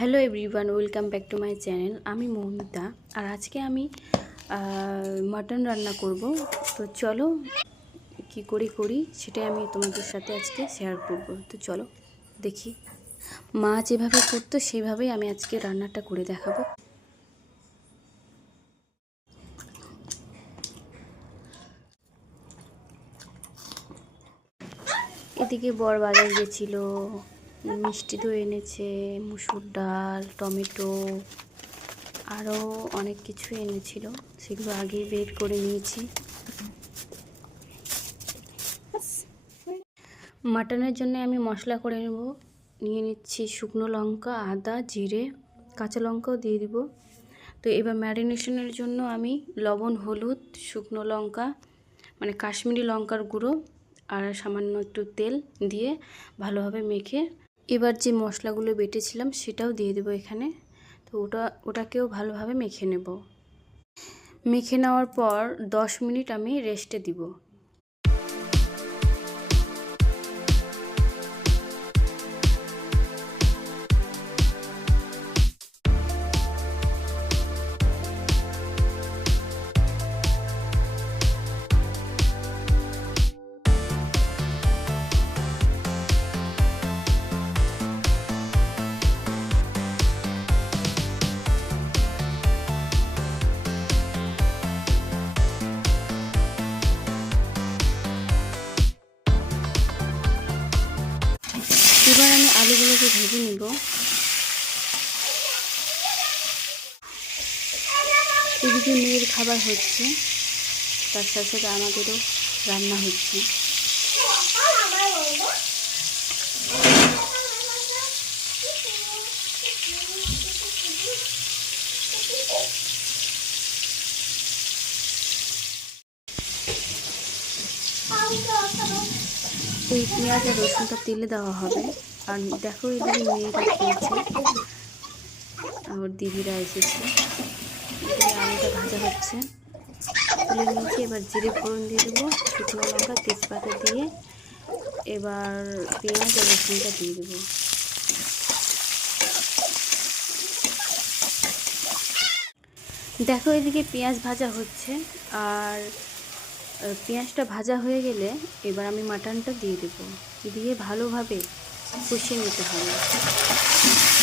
Hello everyone, welcome back to my channel. আমি মৌমিতা, আর আজকে আমি মাটন রান্না করব। তো চলো, কি করে করি, সেটাই আমি তোমাদের সাথে আজকে শেয়ার করব। তো চলো, দেখি। মা যেভাবে করতো সেভাবেই আমি আজকে রান্নাটা করে দেখাবো। এদিকে বর বাজার গেছিল। মিষ্টি দই এনেছে, মুসুর ডাল, টমেটো আরও অনেক কিছু এনেছিল, সেগুলো আগেই বের করে নিয়েছি। মাটনের জন্য আমি মশলা করে নেব। নিয়ে নিচ্ছি শুকনো লঙ্কা, আদা, জিরে, কাঁচা লঙ্কাও দিয়ে দিব। তো এবার ম্যারিনেশনের জন্য আমি লবণ, হলুদ, শুকনো লঙ্কা মানে কাশ্মীরি লঙ্কার গুঁড়ো আর সামান্য একটু তেল দিয়ে ভালোভাবে মেখে এবার যে মশলাগুলো বেটেছিলাম সেটাও দিয়ে দেবো এখানে। তো ওটা, ওটাকেও ভালোভাবে মেখে নেব। মেখে নেওয়ার পর দশ মিনিট আমি রেস্টে দিব। এবার আমি আলুগুলোকে ভেজে নিব। এদিকে মেয়ের খাবার হচ্ছে, তার সাথে সাথে আমাদেরও রান্না হচ্ছে। এই পেঁয়াজ আর রসুনটা তেলে দেওয়া হবে। আর দেখো এদিকে মেয়েরা খেয়েছে আমার দিদিরা এসেছে। আলুটা ভাজা হচ্ছে। তুলে নিয়েছি, এবার জিরে ফোড়ন দিয়ে দেবো, শুকনো লঙ্কা, তেজপাতা দিয়ে। এবার পেঁয়াজ আর রসুনটা দিয়ে দেবো। দেখো এদিকে পেঁয়াজ ভাজা হচ্ছে, আর পেঁয়াজটা ভাজা হয়ে গেলে এবার আমি মাটনটা দিয়ে দেবো। দিয়ে ভালোভাবে কষিয়ে নিতে হবে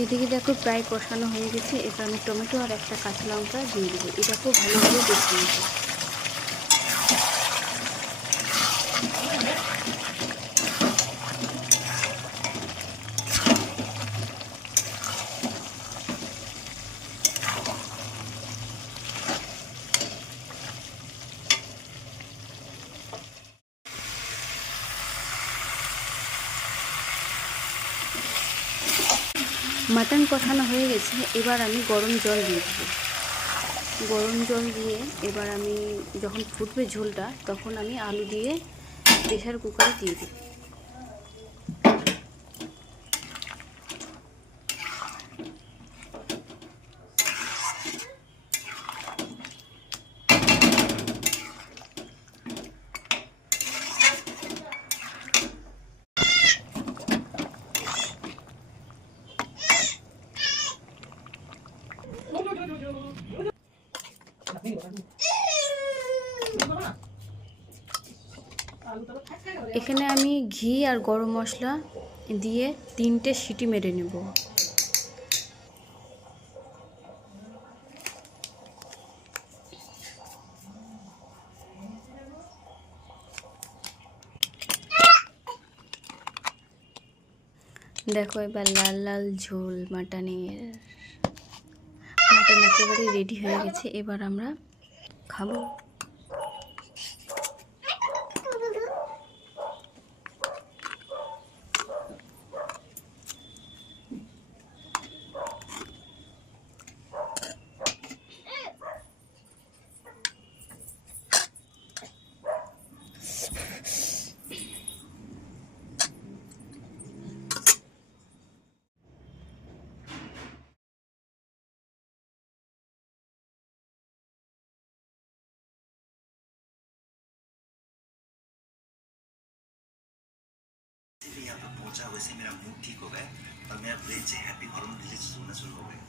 এদিকে দেখো প্রায় কষানো হয়ে গেছে। এবার আমি টমেটো আর একটা কাঁচা লঙ্কা দিয়ে দেবো। এটা খুব ভালোভাবে দেখতে মাটন কষানো হয়ে গেছে, এবার আমি গরম জল দিয়েছি গরম জল দিয়ে এবার আমি যখন ফুটবে ঝোলটা, তখন আমি আলু দিয়ে প্রেশার কুকারে দিয়ে দিই এখানে আমি ঘি আর গরম মশলা দিয়ে তিনটে সিটি মেরে নেব। দেখো এবার লাল লাল ঝোল মাটনের। মাটন একেবারেই রেডি হয়ে গেছে। এবার আমরা খাব। इसीलिए यहाँ पे पहुँचा वैसे मेरा मूड ठीक हो गया और मेरा ब्रेन से हैप्पी हॉर्मोन रिलीज़ होना शुरू हो गया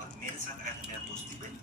और मेरे साथ आया था मेरा दोस्त दीपन